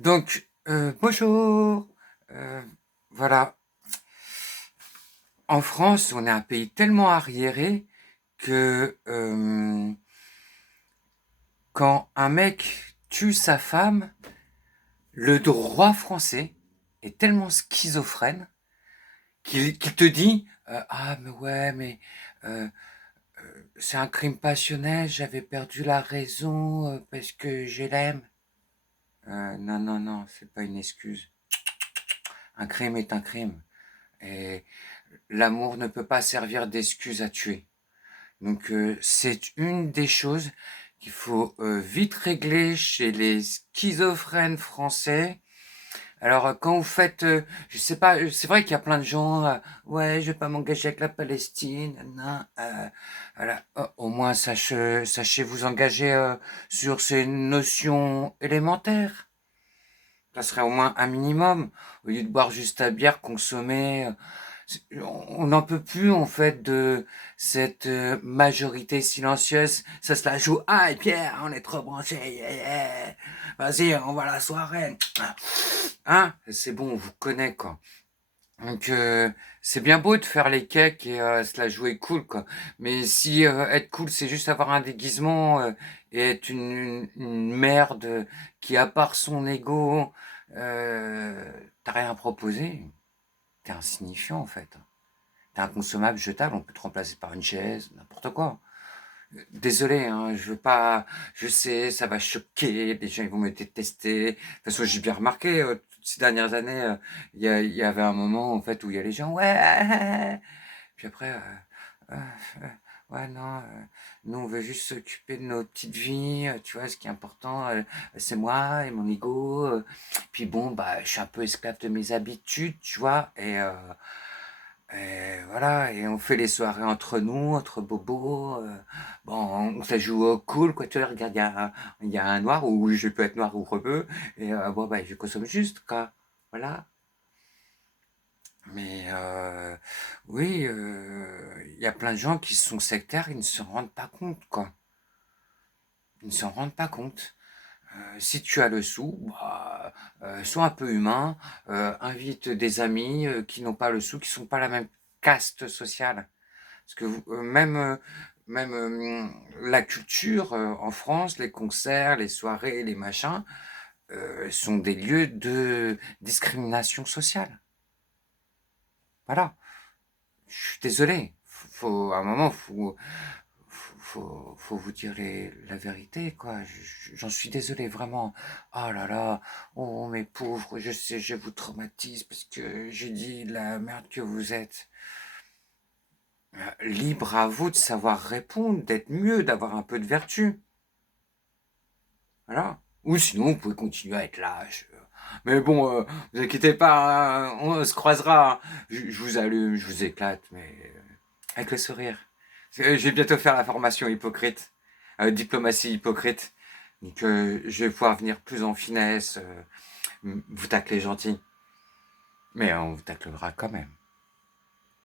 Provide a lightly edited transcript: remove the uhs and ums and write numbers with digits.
Donc, bonjour. Euh, voilà. En France, on est un pays tellement arriéré que quand un mec tue sa femme, le droit français est tellement schizophrène qu'il te dit ah mais ouais mais euh, c'est un crime passionnel, j'avais perdu la raison parce que je l'aime. Non non non, c'est pas une excuse. Un crime est un crime. Et l'amour ne peut pas servir d'excuse à tuer. Donc c'est une des choses qu'il faut vite régler chez les schizophrènes français. Alors quand vous faites, je sais pas, c'est vrai qu'il y a plein de gens, ouais, je vais pas m'engager avec la Palestine, non, voilà. Au moins sachez vous engager sur ces notions élémentaires. Ça serait au moins un minimum, au lieu de boire juste la bière, consommer. On n'en peut plus en fait de cette majorité silencieuse. Ça se la joue. Ah, et Pierre, on est trop branchés. Yeah, yeah. Vas-y, on va à la soirée. Hein? C'est bon, on vous connaît quoi. Donc c'est bien beau de faire les cakes et se la jouer cool quoi. Mais si être cool c'est juste avoir un déguisement et être une merde qui à part son ego t'as rien proposé, t'es insignifiant en fait. T'es un consommable jetable, on peut te remplacer par une chaise, n'importe quoi. Désolé, hein, je veux pas, je sais, ça va choquer, les gens ils vont me détester. De toute façon, j'ai bien remarqué, toutes ces dernières années, il y avait un moment en fait où il y a les gens, ouais, puis après, euh, ouais, non, nous on veut juste s'occuper de nos petites vies, tu vois, ce qui est important, c'est moi et mon ego. Puis bon, bah, je suis un peu esclave de mes habitudes, tu vois, et voilà, et on fait les soirées entre nous, entre bobos. Bon, ça joue au cool, quoi. Tu vois, regarde, il y a un noir, ou je peux être noir ou rebeu, et bon, bah, je consomme juste, quoi. Voilà. Mais oui, il y a plein de gens qui sont sectaires, ils ne se rendent pas compte, quoi. Ils ne s'en rendent pas compte. Si tu as le sou, bah, sois un peu humain, invite des amis qui n'ont pas le sou, qui sont pas la même caste sociale. Parce que même la culture en France, les concerts, les soirées, les machins, sont des lieux de discrimination sociale. Voilà. Je suis désolé. À un moment, faut vous dire la vérité, quoi. J'en suis désolé, vraiment. Oh là là, oh mes pauvres, je sais, je vous traumatise parce que j'ai dit la merde que vous êtes. Libre à vous de savoir répondre, d'être mieux, d'avoir un peu de vertu. Voilà. Ou sinon, vous pouvez continuer à être lâche. Mais bon, vous inquiétez pas, hein, on se croisera. Je vous allume, je vous éclate, mais avec le sourire. Je vais bientôt faire la formation hypocrite, diplomatie hypocrite. Donc, je vais pouvoir venir plus en finesse, vous tacler gentil. Mais on vous taclera quand même.